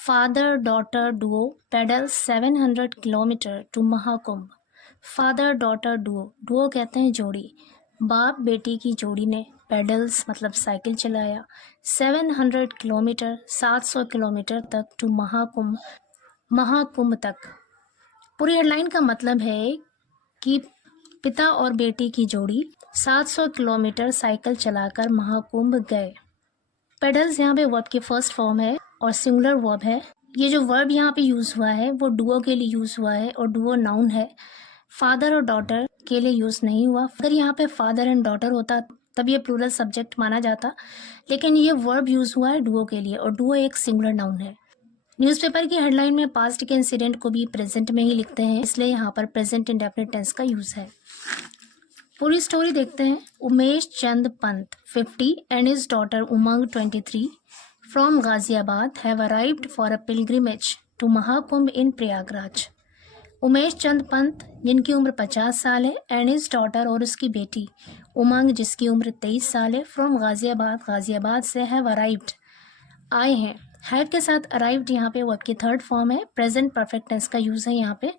Father daughter duo pedals 700 kilometre to Mahakumbh. Father daughter duo कहते हैं जोड़ी। बाप बेटी की जोड़ी ने पेडल्स मतलब साइकिल चलाया 700 किलोमीटर 700 किलोमीटर तक टू महाकुंभ तक। पूरी हेडलाइन का मतलब है कि पिता और बेटी की जोड़ी 700 किलोमीटर साइकिल चलाकर महाकुंभ गए। पेडल्स यहाँ पे वर्ब की फर्स्ट फॉर्म है और सिंगुलर वर्ब है। ये जो वर्ब यहाँ पे यूज हुआ है वो डुओ के लिए यूज हुआ है और डुओ नाउन है। फादर और डॉटर के लिए यूज नहीं हुआ। अगर यहाँ पे फादर एंड डॉटर होता तब ये प्लूरल सब्जेक्ट माना जाता, लेकिन ये वर्ब यूज हुआ है डुओ के लिए और डुओ एक सिंगुलर नाउन है। न्यूज़पेपर की हेडलाइन में पास्ट के इंसिडेंट को भी प्रेजेंट में ही लिखते हैं, इसलिए यहाँ पर प्रेजेंट इंडेफिनिट टेंस का यूज है। पूरी स्टोरी देखते हैं। Umesh Chand Pant 50 and his daughter Umang 23 from Ghaziabad have arrived for a pilgrimage to Mahakumbh in Prayagraj. Umesh Chand Pant जिनकी उम्र 50 साल है एंड हिज डॉटर और उसकी बेटी उमंग जिसकी उम्र 23 साल है फ्रॉम गाजियाबाद से हैव अराइव्ड आए हैं। हैव के साथ अराइव्ड यहाँ पे वर्ब की थर्ड फॉर्म है। प्रेजेंट परफेक्ट टेंस का यूज है यहाँ पे।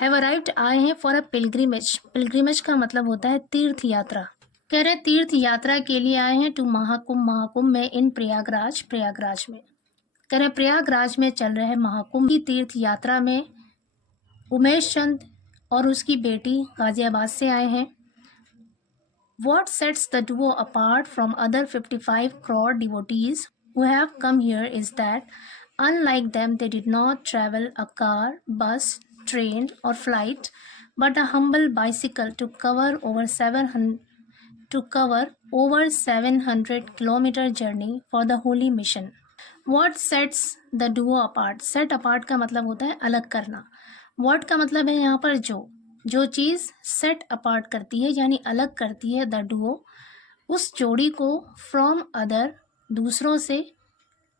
हैव अराइव्ड आए हैं फॉर अ पिलग्रिमेज का मतलब होता है तीर्थ यात्रा। कह रहे तीर्थ यात्रा के लिए आए हैं टू महाकुंभ में इन प्रयागराज में। कह रहे प्रयागराज में चल रहे महाकुंभ की तीर्थ यात्रा में उमेश चंद और उसकी बेटी गाजियाबाद से आए हैं। What sets the duo apart from other 55 crore devotees who have come here is that, unlike them, they did not travel a car, bus, train, or flight, but a humble bicycle to cover over 700 kilometer journey for the holy mission. What sets the duo apart? Set apart का मतलब होता है अलग करना। What का मतलब है यहाँ पर जो चीज़ सेट अपार्ट करती है यानी अलग करती है द डुओ उस जोड़ी को फ्रॉम अदर दूसरों से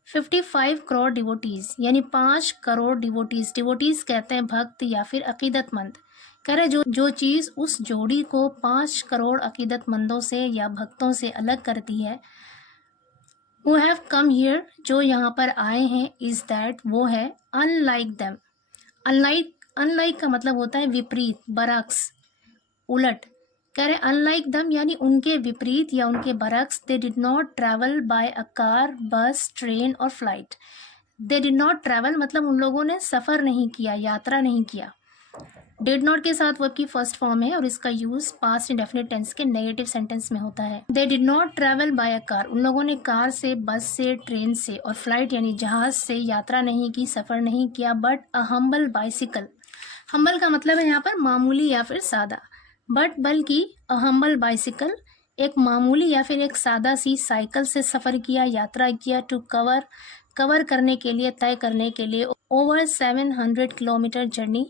55 करोड़ डिवोटीज यानी 5 करोड़ डिवोटीज कहते हैं भक्त या फिर अकीदतमंद। कह रहे जो चीज़ उस जोड़ी को 5 करोड़ अकीदतमंदों से या भक्तों से अलग करती है, who have come here जो यहाँ पर आए हैं, is that वो है unlike them। अनलाइक का मतलब होता है विपरीत, बरक्स, उलट। कह रहे अनलाइक दम यानी उनके विपरीत या उनके बरक्स। They did not travel by a car, bus, train और flight. They did not travel मतलब उन लोगों ने सफ़र नहीं किया, यात्रा नहीं किया। डिड नॉट के साथ वर्ब की फर्स्ट फॉर्म है और इसका यूज पास्ट इंडेफिनिट टेंस के नेगेटिव सेंटेंस में होता है। दे did not travel by a car उन लोगों ने कार से, बस से, ट्रेन से और फ्लाइट यानी जहाज से यात्रा नहीं की, सफ़र नहीं किया। But a humble bicycle, humble का मतलब है यहाँ पर मामूली या फिर सादा। बल्कि अ हम्बल बाइसिकल एक मामूली या फिर एक सादा सी साइकिल से सफ़र किया, यात्रा किया। टू कवर करने के लिए, तय करने के लिए। ओवर 700 किलोमीटर जर्नी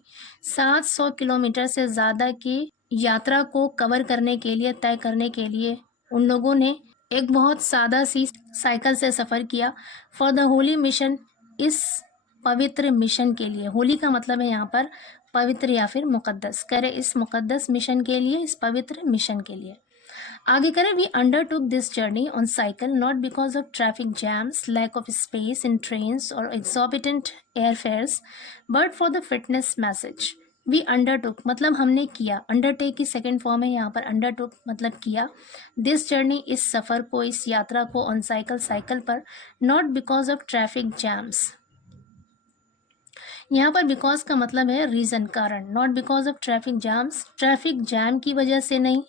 700 किलोमीटर से ज़्यादा की यात्रा को कवर करने के लिए, तय करने के लिए उन लोगों ने एक बहुत सादा सी साइकिल से सफ़र किया। फॉर द होली मिशन, इस पवित्र मिशन के लिए। होली का मतलब है यहाँ पर पवित्र या फिर मुकद्दस। करें इस मुकद्दस मिशन के लिए, इस पवित्र मिशन के लिए। आगे करें we undertook this journey on cycle not because of traffic jams, lack of space in trains और exorbitant air fares, but for the fitness message. We undertook मतलब हमने किया। अंडरटेक की सेकेंड फॉर्म है यहाँ पर अंडरटुक मतलब किया। दिस जर्नी इस सफ़र को, इस यात्रा को, ऑन साइकिल पर, not because of traffic jams. यहाँ पर बिकॉज का मतलब है रीज़न, कारण। Not because of traffic jams traffic jam की वजह से नहीं।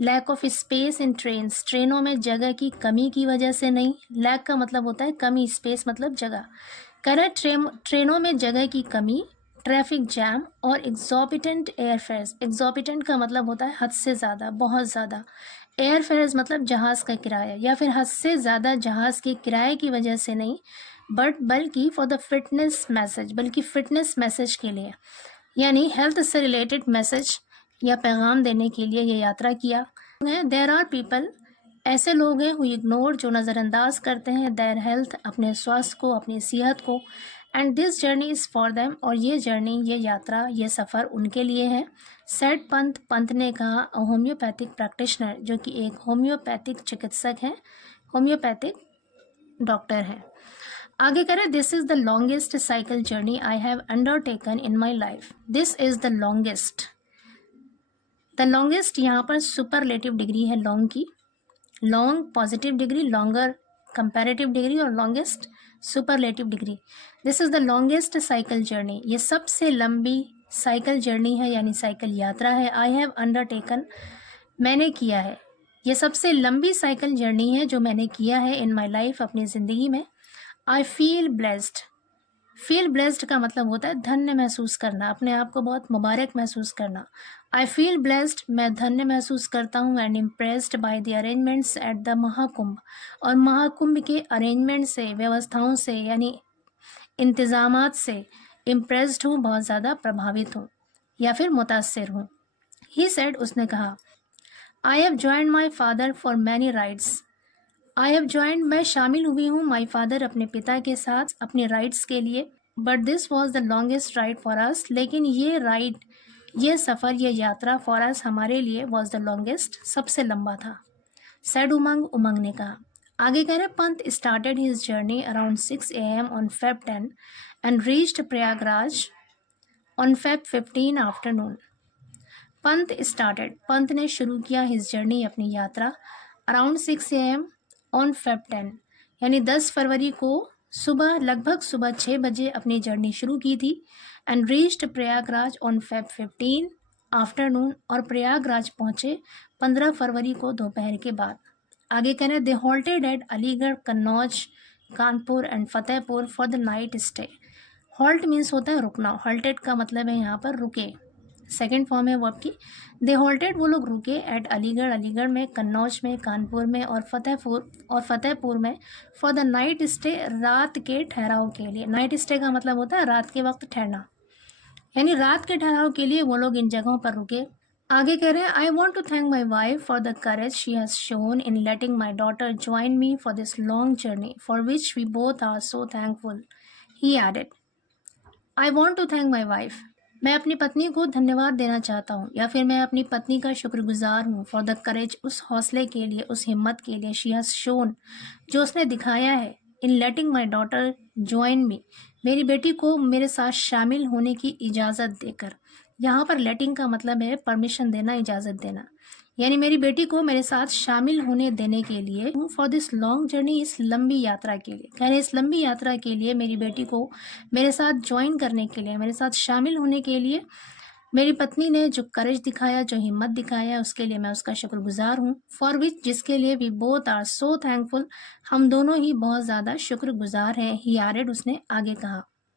Lack of space in trains ट्रेनों में जगह की कमी की वजह से नहीं। लैक का मतलब होता है कमी, स्पेस मतलब जगह। करेक्ट ट्रेनों में जगह की कमी, ट्रैफिक जैम और एग्जॉर्बिटेंट एयर फेयर्स। एग्जॉर्बिटेंट का मतलब होता है हद से ज़्यादा, बहुत ज़्यादा। एयर फेयर्स मतलब जहाज़ का किराया या फिर हद से ज़्यादा जहाज़ के किराए की वजह से नहीं, बल्कि फॉर द फिटनेस मैसेज, बल्कि फिटनेस मैसेज के लिए यानी हेल्थ से रिलेटेड मैसेज या पैगाम देने के लिए ये यात्रा किया। देयर आर पीपल, ऐसे लोग हैं हु इग्नोर जो नज़रअंदाज करते हैं देयर हेल्थ, अपने स्वास्थ्य को, अपनी सेहत को। And this journey is for them, और ये जर्नी, ये यात्रा, ये सफ़र उनके लिए है। सेड पंत ने कहा, अ होम्योपैथिक प्रैक्टिशनर जो कि एक होम्योपैथिक चिकित्सक हैं, होम्योपैथिक डॉक्टर हैं। आगे करें, this is the longest cycle journey I have undertaken in my life. This is the longest. The longest यहाँ पर सुपरलेटिव डिग्री है लॉन्ग की। Long positive degree, longer comparative degree और longest superlative degree. This is the longest cycle journey, ये सबसे लंबी cycle journey है यानी साइकिल यात्रा है। आई हैव अंडरटेकन, मैंने किया है। ये सबसे लंबी साइकिल जर्नी है जो मैंने किया है इन माई लाइफ, अपनी ज़िंदगी में। I feel blessed. Feel blessed का मतलब होता है धन्य महसूस करना, अपने आप को बहुत मुबारक महसूस करना। आई फील ब्लेस्ड, मैं धन्य महसूस करता हूँ। And impressed by the arrangements at the Mahakumbh, और महाकुंभ के अरेंजमेंट से, व्यवस्थाओं से यानी इंतज़ामात से इम्प्रेस्ड हूँ, बहुत ज़्यादा प्रभावित हूँ या फिर मुतासिर हूँ। ही सेड, उसने कहा, I have joined my father for many rides. I have joined, मैं शामिल हुई हूँ, माई फादर, अपने पिता के साथ अपने राइड्स के लिए। But this was the longest ride for us, लेकिन ये राइड, ये सफ़र, ये यात्रा फॉर अस, हमारे लिए, वॉज द लॉन्गेस्ट, सबसे लंबा था। सेड उमंग, उमंग ने कहा। आगे कह रहे, Pant started his journey around 6 AM on Feb 10 and reached Prayagraj on Feb 15 afternoon. Pant started, Pant ने शुरू किया, हिज जर्नी, अपनी यात्रा, अराउंड 6 AM ऑन Feb 10 यानी 10 फरवरी को सुबह, लगभग सुबह 6 बजे अपनी जर्नी शुरू की थी। And reached Prayagraj on Feb 15 afternoon, और प्रयागराज पहुँचे 15 फरवरी को दोपहर के बाद। आगे कह रहे, they halted at Aligarh, Kannauj, Kanpur and Fatehpur for the night stay. Halt means होता है रुकना, हॉल्टेड का मतलब है यहाँ पर रुके, सेकेंड फॉर्म है वर्ब की। दे हॉल्टेड, वो लोग रुके, एट अलीगढ़, अलीगढ़ में, कन्नौज में, कानपुर में और फतेहपुर में, फॉर द नाइट स्टे, रात के ठहराव के लिए। नाइट स्टे का मतलब होता है रात के वक्त ठहरना, यानी रात के ठहराव के लिए वो लोग इन जगहों पर रुके। आगे कह रहे हैं, I want to thank my wife for the courage she has shown in letting my daughter join me for this long journey for which we both are so thankful. He added, I want to thank my wife, मैं अपनी पत्नी को धन्यवाद देना चाहता हूँ, या फिर मैं अपनी पत्नी का शुक्रगुजार हूँ। फॉर द करेज, उस हौसले के लिए, उस हिम्मत के लिए। शी हैज़ शोन, जो उसने दिखाया है। इन लेटिंग माई डॉटर ज्वाइन मी, मेरी बेटी को मेरे साथ शामिल होने की इजाज़त देकर। यहाँ पर लेटिंग का मतलब है परमिशन देना, इजाज़त देना, यानी मेरी बेटी को मेरे साथ शामिल होने देने के लिए। फॉर दिस लॉन्ग जर्नी, इस लंबी यात्रा के लिए, कह रहे इस लंबी यात्रा के लिए मेरी बेटी को मेरे साथ ज्वाइन करने के लिए, मेरे साथ शामिल होने के लिए मेरी पत्नी ने जो करेज दिखाया, जो हिम्मत दिखाया, उसके लिए मैं उसका शुक्रगुजार हूँ। फॉर विच, जिसके लिए we both are so thankful, हम दोनों ही बहुत ज़्यादा शुक्रगुजार हैं। ही एडेड, उसने आगे कहा।